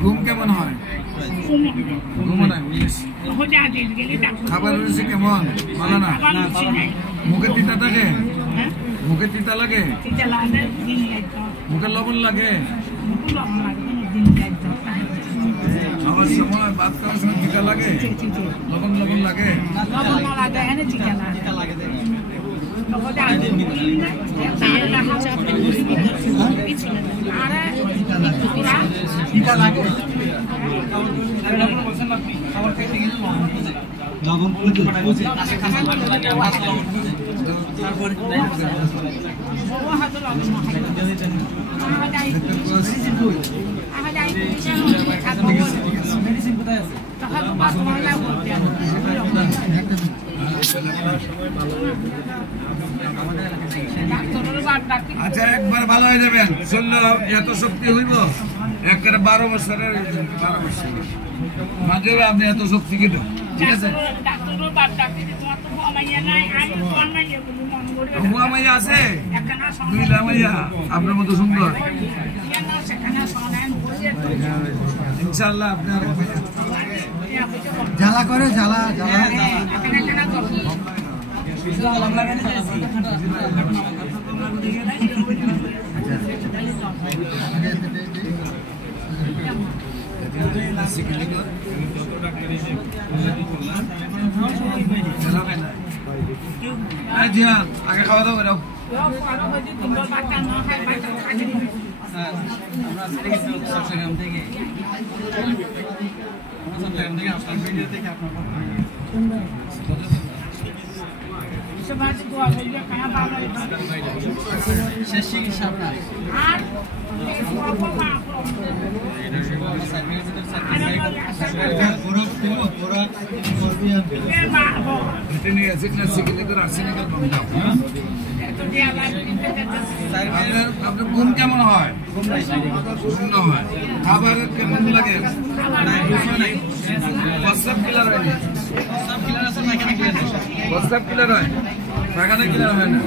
ঘুম কেমন হয়? ঘুমো না খাবার রয়েছে কেমন? ভালো না? মুখে তিতা থাকে? মুখে তিতা লাগে? মুখে লবণ লাগে? খাওয়ার সময় ভাত খাওয়ার সময় তিতা লাগে? লবণ লবণ লাগে? আচ্ছা একবার ভালো হয়ে যাবেন। শরীর এত শক্তি হইব একেবারে 12 বছরের 12 বছর মাঝে আপনি এত শক্তি কিনা ঠিক আছে। মাইয়া আছে দুইটা মাইয়া আপনার মতো সুন্দর ইনশাল্লাহ। আপনার জ্বালা করে জ্বালা আগে খাওয়া দাওয়া করো। আপনার ঘুম কেমন হয়? শূন্য হয়। খাবার কেমন লাগে? প্রস্রাব ক্লিয়ার হয় না? প্রস্রাব ক্লিয়ার হয়, পায়খানা ক্লিয়ার হয় না?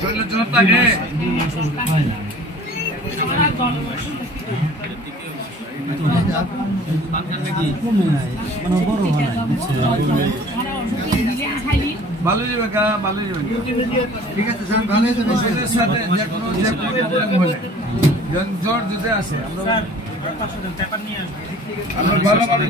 শরীরের জন্য থাকে ভালো যাবে গা, ভালো যাবে ঠিক আছে স্যার, ভালো যাবে। শরীরের সাথে যে কোনো জ্বর যদি আসে আমরা ভালো ভালো